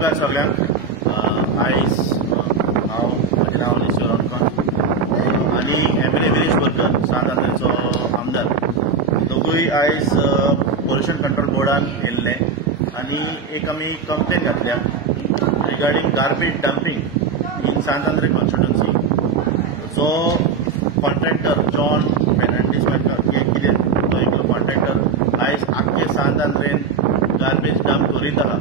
नमस्कार सगळ्यांक आयज हांव म्हजें नांव निश्चय रामकांत आनी एमएलए विरेश बोरकर सांत आंध्रेचो आमदार दोगूय आयज पोल्युशन कंट्रोल बोर्डान येयल्ले आनी एक आमी कंप्लेन घातल्या रिगार्डींग गार्बेज डंपिंग इन सांत आंध्रे कॉन्स्टिट्युएन्सी. जो कॉन्ट्रॅक्टर जॉन फेर्नांडीस कितें तो एकलो कॉन्ट्रॅक्टर आयज आख्खे सांत आंध्रेन गार्बेज डंप करीत आहा.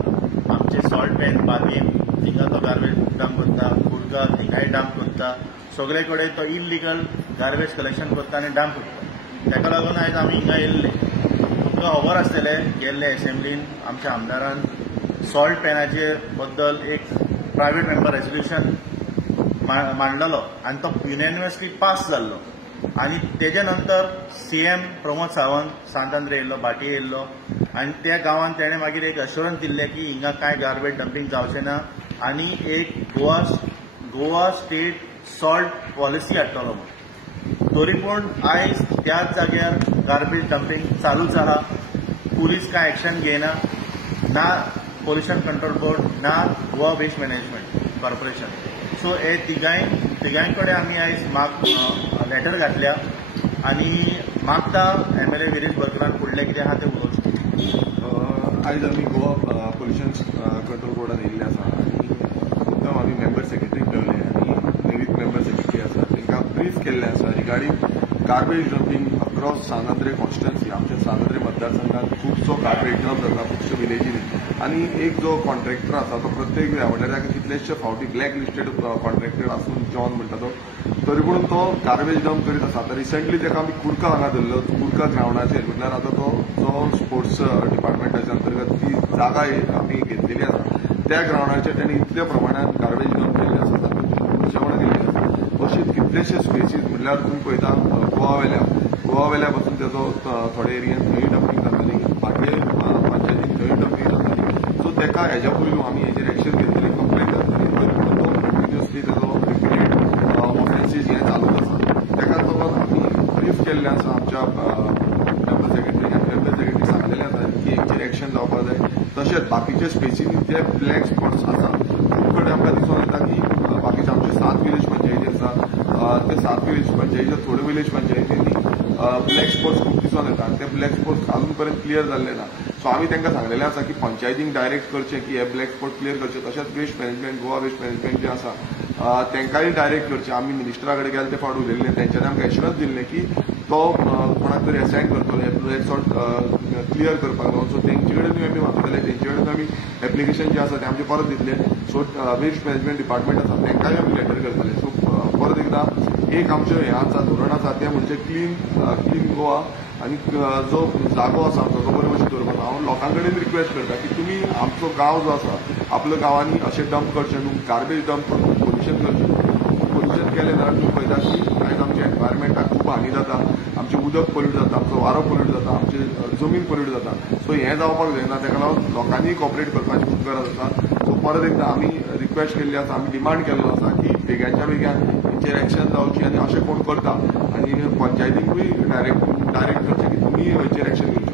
आमचे सॉल्ट पॅन बार्गेन थिंगा तो गार्बेज डंप करता, कुडका थिंगाय डंप करता, सगळे कडेन तो इल्लिगल गार्बेज कलेक्शन करता आनी डंप करता. ताका लागून आयज आमी हिंगा येयल्ले. तुमकां खबर आसतलें गेल्ले असेंब्लीन आमच्या आमदारान सॉल्ट पॅनाचे बद्दल एक प्रायवेट मेंबर रेजोल्युशन मांडलेलो आनी तो युनॅनिमसली पास जाल्लो. आनी तेजे नंतर सीएम प्रमोद सावंत सांत आंध्रे येयल्लो, भाटी येयल्लो आनी त्या गांवांत तेणें मागीर एक अश्युरन्स दिल्लें की हिंगा कांय गार्बेज डंपिंग जावचें ना आनी एक गोवा स्टेट सॉल्ट पॉलिसी हाडटलो म्हणून. तरी पूण आयज त्याच जाग्यार गार्बेज डंपिंग चालूच आहा. पुलीस कांय एक्शन घेयना, ना पोल्युशन कंट्रोल बोर्ड ना Goa waste management corporation. So हे तिगांय कडेन आमी आयज लेटर घातल्या आनी मागता एमएलए विरेश बोरकरान फुडलें कितें आहा तें उलोवचें. आयज आमी गोवा पोल्युशन कंट्रोल बोर्डान येयल्ले आसा आनी मुद्दाम आमी मेंबर सेक्रेटरीक मेळ्ळे आनी नवीन मेंबर सेक्रेटरी आसा तांकां ब्रीफ केल्लें आसा रिगार्डींग गार्बेज डंपिंग अक्रॉस सांत आंध्रे कॉन्स्टिट्युएन्सी. आमच्या सांत आंध्रे मतदारसंघात खुबसो गार्बेज डंप जाता खुबश्यो विलेजींनी आनी एक जो कॉन्ट्रॅक्टर आसा तो प्रत्येक वेळा म्हणल्यार ताका कितलेशे फावटी ब्लॅक लिस्टेड कॉन्ट्रॅक्टर आसून जॉन म्हणटा तो तरी पूण तो गार्बेज डंप करीत आसा. आतां रिसंटली ताका आमी कुडका हांगा धरलो. कुडका ग्रावंडाचेर म्हटल्यार आतां तो जो स्पोर्ट्स डिपार्टमेंटाच्या अंतर्गत ती जागा आमी घेतलेली आसा त्या ग्रावंडाचेर तांणी इतल्या प्रमाणात गार्बेज डंप केल्ले आसा तातूंत जेवण केल्लें आसा. अशेंच कितलेशे स्पेसीस म्हटल्यार तुमी पळयता गोवा वेल्या पासून तेजो थोडे एरियेन थंय डंपिंग जाताली, भाटये पंचायतीन थंय डंपिंग जाताली. सो ताका हेज्या पयलू आमी हेजेर एक्शन घेतली, कंप्लेन घातली. तरी पूण तो कंटिन्युअसली तेजो रिपीटेड ऑफेन्सीस हे चालूच आसा. ताका लागून आमी ब्रीफ केल्लें आसा आमच्या मेंबर सेक्रेटरीक आनी मेंबर सेक्रेटरी सांगलेलें आसा की हेचेर एक्शन जावपाक जाय. तशेंच बाकीचे स्पेसीनी जे ब्लॅक स्पॉट्स आसा खूब कडेन आमकां दिसून येता की बाकीचे आमचे 7 विलेज पंचायती आसा ते 7 विलेज पंचायतीच्या थोड्या विलेज पंचायतींनी ब्लॅक स्पॉट्स खूब दिसून येता आनी ते ब्लॅक स्पॉट्स अजून पर्यंत क्लियर जाल्ले ना. सो आमी तांकां सांगलेलें आसा की पंचायतींक डायरेक्ट करचें की हे ब्लॅक स्पॉट क्लियर करचे. तशेंच waste management Goa waste management जे आसा तांकांय डायरेक्ट करचें. आमी मिनिस्टरा कडेन गेले ते फावट उलयल्ले, तेंच्यांनी आमकां एश्युरन्स दिल्लें की तो कोणाक तरी असायन करतलो हे ब्लॅक स्पॉट क्लियर करपाक लागून. सो तेंचे कडेन आमी मागतले, तेंचे कडेन आमी एप्लिकेशन जे आसा तें आमचें परत दितले. सो वेस्ट मॅनेजमेंट डिपार्टमेंट आसा तांकांय आमी लेटर करतले. सो परत एकदां एक आमचें हें आसा धोरण आसा तें म्हणजे क्लीन गोवा आनी जो जागो आसा आमचो तो बरे भशेन दवरपाक. हांव लोकां कडेन रिक्वेस्ट करता की तुमी आमचो गांव जो आसा आपल्या गांवांनी अशें डंप करचें न्हू, गार्बेज डंप करून पोल्युशन करचें. पोल्युशन केलें जाल्यार तुमी पळयता की आयज आमच्या एनवायरमेंटाक खूब हानी जाता, आमचें उदक पोल्यूट जाता, आमचो वारो पोल्यूट जाता, आमची जमीन पोल्यूट जाता. सो हें जावपाक जायना. ताका लागून लोकांनी कॉपरेट करपाची खूब गरज आसा. सो परत एकदां आमी रिक्वेस्ट केल्ली आसा, आमी डिमांड केल्लो आसा की बेग्याच्या बेग्यान हेचेर एक्शन जावची आनी अशें कोण करता आनी पंचायतींकूय डायरेक्ट करचें की तुमी हेचेर एक्शन घेवची.